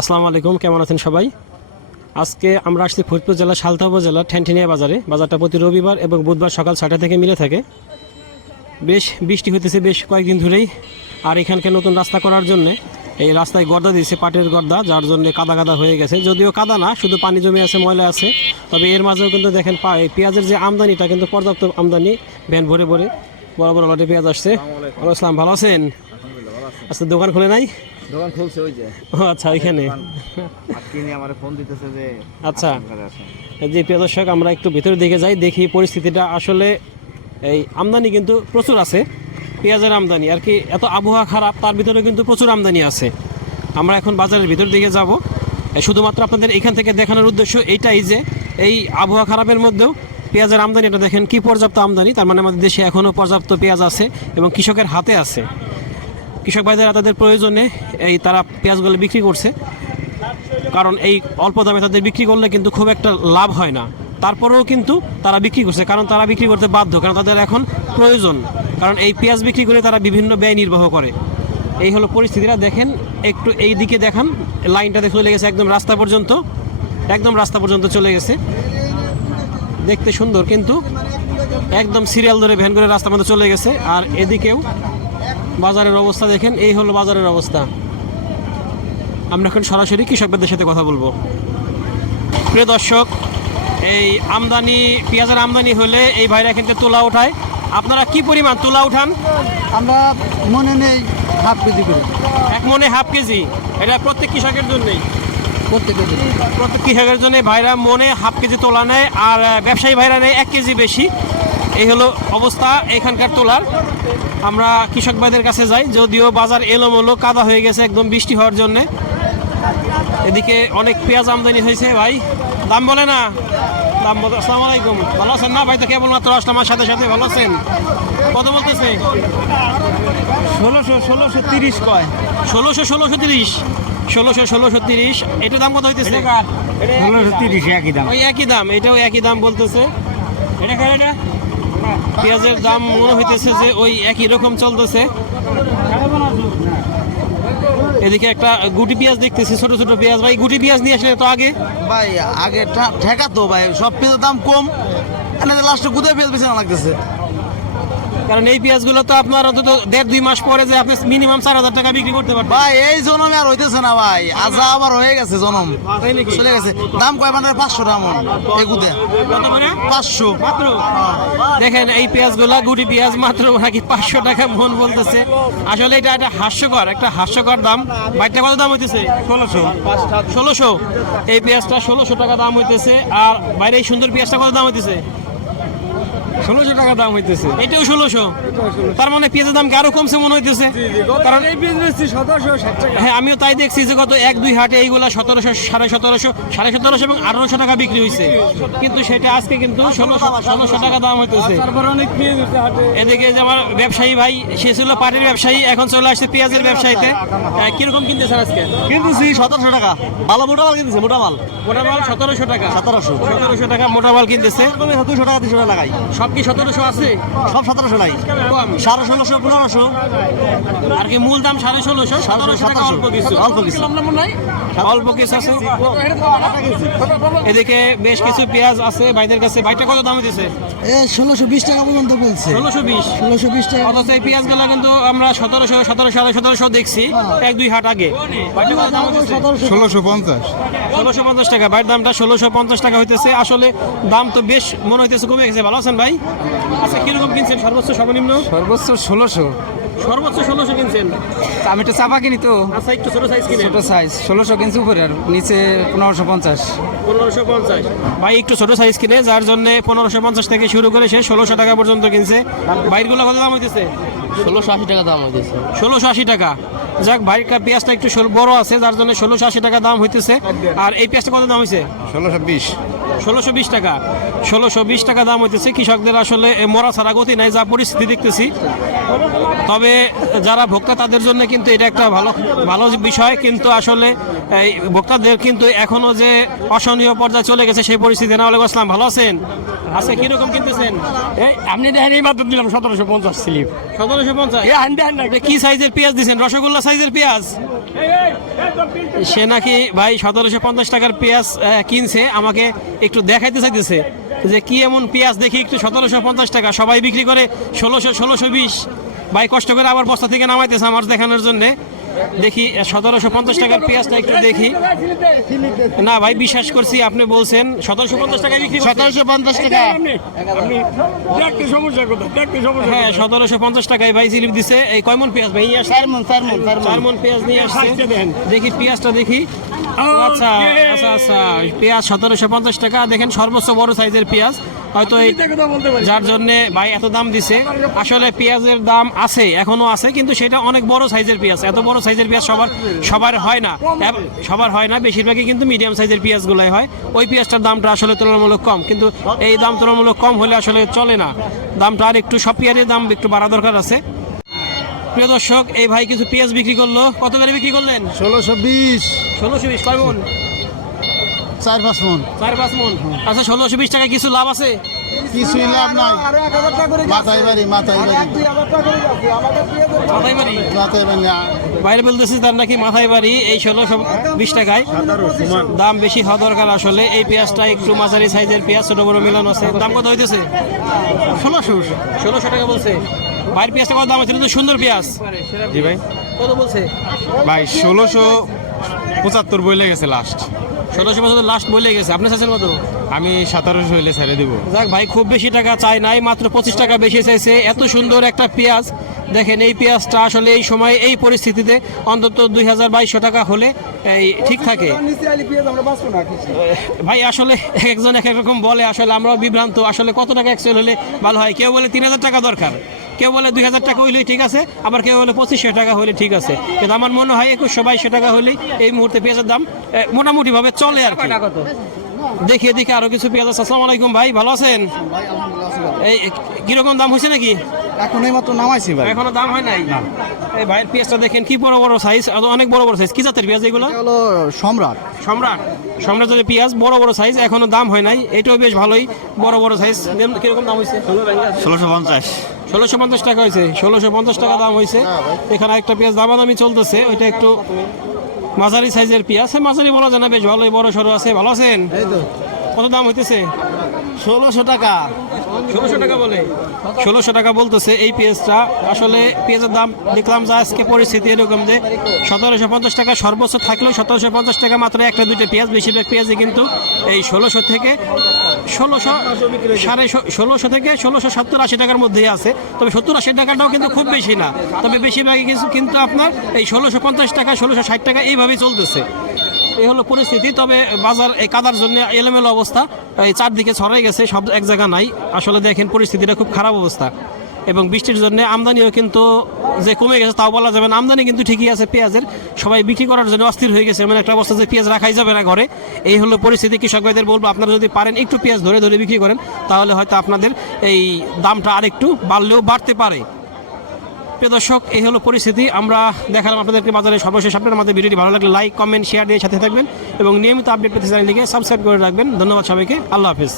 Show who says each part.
Speaker 1: আসসালামু আলাইকুম কেমন আছেন সবাই? আজকে আমরা আসছি ফরিদপুর জেলা সালতা উপজেলা ঠ্যানঠিনিয়া বাজারে। বাজারটা প্রতি রবিবার এবং বুধবার সকাল ছটা থেকে মিলে থাকে। বেশ বৃষ্টি হইতেছে বেশ কয়েকদিন ধরেই। আর এখানকে নতুন রাস্তা করার জন্য এই রাস্তায় গর্দা দিয়েছে পাটের গর্দা যার জন্য কাদা কাদা হয়ে গেছে। যদিও কাদা না শুধু পানি জমে আছে ময়লা আছে। তবে এর মাঝেও কিন্তু দেখেন এই পেঁয়াজের যে আমদানিটা কিন্তু পর্যাপ্ত আমদানি ভ্যান ভরে ভরে বড় বড় লটে পেঁয়াজ আসছে। আসসালাম ভালো আছেন? আচ্ছা দোকান খুলে নাই?
Speaker 2: দোকান খুলছে ওই যে।
Speaker 1: আচ্ছা ওইখানে।
Speaker 2: কিনে আমার ফোন দিতেছে যে
Speaker 1: আচ্ছা। যে প্রিয় দর্শক আমরা একটু ভিতরের দিকে যাই দেখি পরিস্থিতিটা। আসলে এই আমদানি কিন্তু প্রচুর আছে পেঁয়াজের আমদানি। আর কি এত আবহাওয়া খারাপ তার ভিতরে কিন্তু প্রচুর আমদানি আছে। আমরা এখন বাজারের ভিতর দিকে যাব। শুধুমাত্র আপনাদের এখান থেকে দেখানোর উদ্দেশ্য এইটাই যে এই আবহাওয়া খারাপের মধ্যেও পেঁয়াজের আমদানিটা দেখেন কি পর্যাপ্ত আমদানি। তার মানে আমাদের দেশে এখনও পর্যাপ্ত পেঁয়াজ আছে এবং কৃষকের হাতে আছে। কৃষক ভাইদেরা তাদের প্রয়োজনে এই তারা পেঁয়াজগুলো বিক্রি করছে। কারণ এই অল্প দামে তাদের বিক্রি করলে কিন্তু খুব একটা লাভ হয় না। তারপরেও কিন্তু তারা বিক্রি করছে, কারণ তারা বিক্রি করতে বাধ্য, কারণ তাদের এখন প্রয়োজন। কারণ এই পেঁয়াজ বিক্রি করে তারা বিভিন্ন ব্যয় নির্বাহ করে। এই হলো পরিস্থিতিটা, দেখেন, একটু এই দিকে দেখান, লাইনটাতে চলে গেছে একদম রাস্তা পর্যন্ত, একদম রাস্তা পর্যন্ত চলে গেছে। দেখতে সুন্দর, কিন্তু একদম সিরিয়াল ধরে ভ্যান করে রাস্তার মধ্যে চলে গেছে, আর এদিকেও বাজারের অবস্থা দেখেন এই হলো বাজারের অবস্থা। আমরা এখন সরাসরি কৃষকদের সাথে কথা বলব। প্রিয় দর্শক এই আমদানি পেঁয়াজের আমদানি হলে এই ভাইরা এখান থেকে তুলা ওঠায়। আপনারা কি পরিমাণ তুলা উঠান?
Speaker 3: আমরা মনে নেই হাফ কেজি করে।
Speaker 1: এক মনে হাফ কেজি? এটা প্রত্যেক কৃষকের জন্যই।
Speaker 3: প্রত্যেকের জন্য।
Speaker 1: প্রত্যেক কৃষকের জন্য ভাইরা মনে হাফ কেজি তোলা নেয় আর ব্যবসায়ী ভাইরা নেয় এক কেজি বেশি। এই হলো অবস্থা এখানকার তোলার। আমরা কৃষক ভাইদের কাছে যাই যদিও বাজার এলোমেলো কাদা হয়ে গেছে একদম বৃষ্টি হওয়ার জন্য। এদিকে অনেক পেঁয়াজ আমদানি হয়েছে ভাই। দাম বলে না? দাম বলে আসসালামু আলাইকুম। ভালো আছেন না? ভাই তো কেবলমাত্র আসলাম আমার সাথে সাথে ভালো আছেন? কত বলতেছে?
Speaker 3: ষোলোশো ষোলোশো তিরিশ কয়?
Speaker 1: ষোলোশো ষোলোশো তিরিশ। ষোলোশো ষোলোশো তিরিশ। এটার দাম কত হইতেছে?
Speaker 3: ষোলোশো তিরিশ একই দাম।
Speaker 1: ওই একই দাম এটাও একই দাম বলতেছে। এটা কার এটা? পেঁয়াজের দাম মনে হইতেছে যে ওই একই রকম চলতেছে। এদিকে একটা গুটি পেঁয়াজ দেখতেছি, ছোট ছোট পেঁয়াজ। ভাই, গুটি পেঁয়াজ নিয়ে আসলে তো আগে
Speaker 3: ভাই, আগে ঠেকা তো ভাই, সব পেঁয়াজের দাম কম। লাস্টে কোথায় পেঁয়াজ বেশি লাগতেছে।
Speaker 1: কারণ এই পেঁয়াজগুলো তো আপনার অন্তত দেড় দুই মাস পরে যে আপনি মিনিমাম চার হাজার টাকা বিক্রি করতে পারবেন।
Speaker 3: ভাই এই জনমে আর হইতেছে না ভাই। আজা আবার হয়ে গেছে জনম। চলে গেছে। দাম কয় মানে? পাঁচশো টাকা মন? এগুতে পাঁচশো।
Speaker 1: মাত্র? দেখেন এই পেঁয়াজগুলা গুটি পেঁয়াজ মাত্র নাকি পাঁচশো টাকা মন বলতেছে। আসলে এটা একটা হাস্যকর একটা হাস্যকর দাম। বাইরটা কত দাম হইতেছে? ষোলোশো। ষোলোশো। এই পেঁয়াজটা ষোলোশো টাকা দাম হইতেছে। আর বাইরে এই সুন্দর পেঁয়াজটা কত দাম হইতেছে? ষোলোশো টাকা দাম হইতেছে। এটাও ষোলোশো। তার মানে পেঁয়াজের দাম কি আরও কমছে মনে হইতেছে? কারণ এই হ্যাঁ আমিও তাই দেখছি যে গত এক দুই হাটে এইগুলা সতেরোশো সাড়ে সতেরোশো সাড়ে সতেরোশো এবং আঠারোশো টাকা বিক্রি হয়েছে কিন্তু সেটা আজকে কিন্তু ষোলোশো ষোলোশো টাকা দাম হইতেছে। এদিকে যে আমার ব্যবসায়ী ভাই সে ছিল পাটের ব্যবসায়ী এখন চলে আসছে পেঁয়াজের ব্যবসায়ীতে। কীরকম কিনতেছেন আজকে?
Speaker 3: কিনতেছি সতেরোশো টাকা। ভালো মোটা মাল কিনতেছে মোটা মাল
Speaker 1: মোটা মাল সতেরোশো টাকা।
Speaker 3: সতেরোশো।
Speaker 1: সতেরোশো টাকা মোটা মাল কিনতেছে।
Speaker 3: দুশো টাকা তিনশো টাকা লাগাই।
Speaker 1: সব কি সতেরোশো আছে?
Speaker 3: সব সতেরোশো নাই। সাড়ে ষোলোশো পনেরোশো।
Speaker 1: আর কি মূল দাম সাড়ে ষোলোশো? সতেরোশো অল্প কিছু
Speaker 3: অল্প কিছু
Speaker 1: অল্প কিছু আছে। এদিকে বেশ কিছু পেঁয়াজ আছে ভাইদের কাছে। ভাইটা কত দাম দিতেছে
Speaker 3: এ ষোলোশো বিশ টাকা পর্যন্ত বলছে।
Speaker 1: ষোলোশো বিশ।
Speaker 3: ষোলোশো বিশ টাকা।
Speaker 1: অথচ এই পেঁয়াজগুলো কিন্তু আমরা সতেরোশো সতেরোশো সাড়ে সতেরোশো দেখছি এক দুই হাট আগে?
Speaker 4: ষোলোশো পঞ্চাশ।
Speaker 1: ষোলোশো পঞ্চাশ টাকা। ভাইয়ের দামটা ষোলোশো পঞ্চাশ টাকা হইতেছে। আসলে দাম তো বেশ মনে হইতেছে কমে গেছে। ভালো আছেন ভাই? আচ্ছা কীরকম কিনছেন? সর্বোচ্চ সর্বনিম্ন?
Speaker 4: সর্বোচ্চ ষোলোশো।
Speaker 1: সর্বোচ্চ ষোলোশো কিনছেন
Speaker 4: আমি। একটু চাপা কিনি তো।
Speaker 1: আচ্ছা একটু ছোট সাইজ কিনেন
Speaker 4: ছোট সাইজ ষোলোশো কিনছি উপরে আর নিচে পনেরোশো পঞ্চাশ।
Speaker 1: পনেরোশো পঞ্চাশ। ভাই একটু ছোট সাইজ কিনে যার জন্য পনেরোশো পঞ্চাশ থেকে শুরু করে সে ষোলোশো টাকা পর্যন্ত কিনছে। বাইরগুলো কত দাম হইতেছে?
Speaker 5: ষোলোশো আশি টাকা দাম হয়েছে
Speaker 1: ষোলোশো আশি টাকা। যাক ভাইয়ের কা- পেঁয়াজটা একটু বড় আছে যার জন্য ষোলোশো আশি টাকা দাম হইতেছে। আর এই পেঁয়াজটা কত দাম হয়েছে
Speaker 4: ষোলোশো বিশ।
Speaker 1: ষোলোশো বিশ টাকা। ষোলোশো বিশ টাকা দাম হইতেছে। কৃষকদের আসলে মরা ছাড়া গতি নাই যা পরিস্থিতি দেখতেছি। তবে যারা ভোক্তা তাদের জন্য কিন্তু এটা একটা ভালো ভালো বিষয়। কিন্তু আসলে এই ভোক্তাদের কিন্তু এখনও যে অসহনীয় পর্যায়ে চলে গেছে সেই পরিস্থিতি। না ওয়ালাইকুম আসসালাম ভালো আছেন? আচ্ছা কীরকম কিনতেছেন?
Speaker 5: এই আপনি দেখেন এই মাত্র দিলাম সতেরোশো পঞ্চাশ স্লিপ।
Speaker 1: সতেরোশো পঞ্চাশ? কি সাইজের পেঁয়াজ দিচ্ছেন রসগোল্লা সাইজের পেঁয়াজ? সে নাকি ভাই সতেরোশো পঞ্চাশ টাকার পেঁয়াজ কিনছে, আমাকে একটু দেখাইতে চাইতেছে যে কি এমন পেঁয়াজ দেখি একটু সতেরোশো পঞ্চাশ টাকা, সবাই বিক্রি করে ষোলোশো ষোলোশো বিশ। ভাই কষ্ট করে আবার বস্তা থেকে নামাইতেছে আমার দেখানোর জন্য। দেখি সতেরোশো পঞ্চাশ টাকার পেঁয়াজটা একটু দেখি। না ভাই বিশ্বাস করছি আপনি বলছেন সতেরোশো পঞ্চাশ টাকা বিক্রি সতেরোশো পঞ্চাশ টাকা। হ্যাঁ সতেরোশো পঞ্চাশ টাকায় ভাই জিলিপ দিছে। এই কয়মন পেঁয়াজ ভাই চার মন পেঁয়াজ নিয়ে আসছে। দেখি পেঁয়াজটা দেখি। আচ্ছা আচ্ছা আচ্ছা পেঁয়াজ সতেরোশো পঞ্চাশ টাকা। দেখেন সর্বোচ্চ বড় সাইজের পেঁয়াজ। হয়তো এই যার জন্য ভাই এত দাম দিছে। আসলে পেঁয়াজের দাম আছে এখনও আছে কিন্তু সেটা অনেক বড় সাইজের পেঁয়াজ। এত বড় সাইজের পেঁয়াজ সবার সবার হয় না। সবার হয় না বেশিরভাগই কিন্তু মিডিয়াম সাইজের পেঁয়াজগুলাই হয়। ওই পেঁয়াজটার দামটা আসলে তুলনামূলক কম কিন্তু এই দাম তুলনামূলক কম হলে আসলে চলে না। দামটা আর একটু সব পেঁয়াজের দাম একটু বাড়া দরকার আছে। প্রিয় দর্শক এই ভাই কিছু পেঁয়াজ বিক্রি করল। কত করে বিক্রি করলেন?
Speaker 3: ষোলোশো বিশ।
Speaker 1: ষোলোশো বিশ কয় মন?
Speaker 3: চার পাঁচ মন।
Speaker 1: চার পাঁচ মন। আচ্ছা ষোলোশো বিশ টাকা কিছু লাভ আছে?
Speaker 3: কিছুই লাভ নাই। মাথায় বাড়ি মাথায় বাড়ি।
Speaker 1: মাথায় বাড়ি?
Speaker 3: মাথায় বাড়ি
Speaker 1: বাইরে বলতেছি তার নাকি মাথায় বাড়ি? এই ষোলোশো বিশ টাকায়। দাম বেশি হওয়া দরকার আসলে। এই পেঁয়াজটা একটু মাঝারি সাইজের পেঁয়াজ ছোট বড় মিলানো আছে। দাম কত হইতেছে? ষোলোশো। ষোলোশো টাকা বলছে। বাইরের পেঁয়াজটা কত দাম আছে এটা তো সুন্দর পেঁয়াজ।
Speaker 2: জি ভাই।
Speaker 1: কত বলছে?
Speaker 2: ভাই ষোলোশো পঁচাত্তর বইলে গেছে লাস্ট
Speaker 1: ষোলোশো বছর লাস্ট বলে গেছে। আপনার চাষের মতো?
Speaker 2: আমি সতেরোশো হইলে ছেড়ে দিব।
Speaker 1: যাক ভাই খুব বেশি টাকা চাই নাই মাত্র পঁচিশ টাকা বেশি চাইছে। এত সুন্দর একটা পেঁয়াজ। দেখেন এই পেঁয়াজটা আসলে এই সময় এই পরিস্থিতিতে অন্তত দুই হাজার বাইশশো টাকা হলে এই ঠিক থাকে। ভাই আসলে এক একজন এক এক রকম বলে আসলে আমরাও বিভ্রান্ত। আসলে কত টাকা অ্যাকচুয়াল হলে ভালো হয়? কেউ বলে তিন হাজার টাকা দরকার। কেউ বলে দুই হাজার টাকা হইলে ঠিক আছে আবার কেউ বলে পঁচিশশো টাকা হলে ঠিক আছে। কিন্তু আমার মনে হয় একুশশো বাইশশো টাকা হলেই এই মুহূর্তে পেঁয়াজের দাম এ, মোটামুটিভাবে চলে আর কি। দেখে আরও কিছু পেঁয়াজ আছে। আসসালামু আলাইকুম ভাই ভালো আছেন? এই কীরকম দাম হয়েছে নাকি?
Speaker 3: এখন এই মাত্র নামাইছি ভাই।
Speaker 1: এখনও দাম হয় নাই? এই ভাইয়ের পেঁয়াজটা দেখেন কি বড় বড় সাইজ অনেক বড় বড় সাইজ কি জাতের পেঁয়াজ এগুলো?
Speaker 3: হলো সম্রাট।
Speaker 1: সম্রাট। সম্রাট জাতের পেঁয়াজ বড় বড় সাইজ এখনও দাম হয় নাই। এটাও বেশ ভালোই বড় বড় সাইজ কীরকম দাম হয়েছে?
Speaker 2: ষোলোশো পঞ্চাশ।
Speaker 1: ষোলোশো পঞ্চাশ টাকা হয়েছে। ষোলোশো পঞ্চাশ টাকা দাম হয়েছে। এখানে একটা পেঁয়াজ দামাদামি চলতেছে। ওইটা একটু মাঝারি সাইজের পেঁয়াজ। হ্যাঁ, মাঝারি বলা যায় না বেশ ভালোই বড় সড়ো আছে। ভালো আছেন? কত দাম হইতেছে?
Speaker 3: ষোলোশো টাকা।
Speaker 1: ষোলোশো টাকা বলে। ষোলোশো টাকা বলতেছে এই পেঁয়াজটা। আসলে পেঁয়াজের দাম দেখলাম যে আজকে পরিস্থিতি এরকম যে সতেরোশো পঞ্চাশ টাকা সর্বোচ্চ থাকলেও সতেরোশো পঞ্চাশ টাকা মাত্র একটা দুইটা পেঁয়াজ, বেশিরভাগ পেঁয়াজই কিন্তু এই ষোলোশো থেকে ষোলোশো সাড়ে ষোলোশো থেকে ষোলোশো সত্তর আশি টাকার মধ্যেই আছে। তবে সত্তর আশি টাকাটাও কিন্তু খুব বেশি না। তবে বেশিরভাগই কিছু কিন্তু আপনার এই ষোলোশো পঞ্চাশ টাকা, ষোলোশো ষাট টাকা এইভাবেই চলতেছে। এই হলো পরিস্থিতি। তবে বাজার এই কাদার জন্য এলোমেলো অবস্থা। এই চারদিকে ছড়াই গেছে সব এক জায়গা নাই। আসলে দেখেন পরিস্থিতিটা খুব খারাপ অবস্থা। এবং বৃষ্টির জন্য আমদানিও কিন্তু যে কমে গেছে তাও বলা যাবে না। আমদানি কিন্তু ঠিকই আছে পেঁয়াজের। সবাই বিক্রি করার জন্য অস্থির হয়ে গেছে। এমন একটা অবস্থা যে পেঁয়াজ রাখাই যাবে না ঘরে। এই হলো পরিস্থিতি। কৃষক ভাইদের বলব, আপনারা যদি পারেন একটু পেঁয়াজ ধরে ধরে বিক্রি করেন, তাহলে হয়তো আপনাদের এই দামটা আরেকটু বাড়লেও বাড়তে পারে। প্রিয় দর্শক, এই হলো পরিস্থিতি। আমরা দেখালাম আপনাদেরকে বাজারে সর্বশেষ আপনার আমাদের ভিডিওটি ভালো লাগলে লাইক কমেন্ট শেয়ার দিয়ে সাথে থাকবেন এবং নিয়মিত আপডেট পেতে চ্যানেলটিকে সাবস্ক্রাইব করে রাখবেন। ধন্যবাদ সবাইকে। আল্লাহ হাফিজ।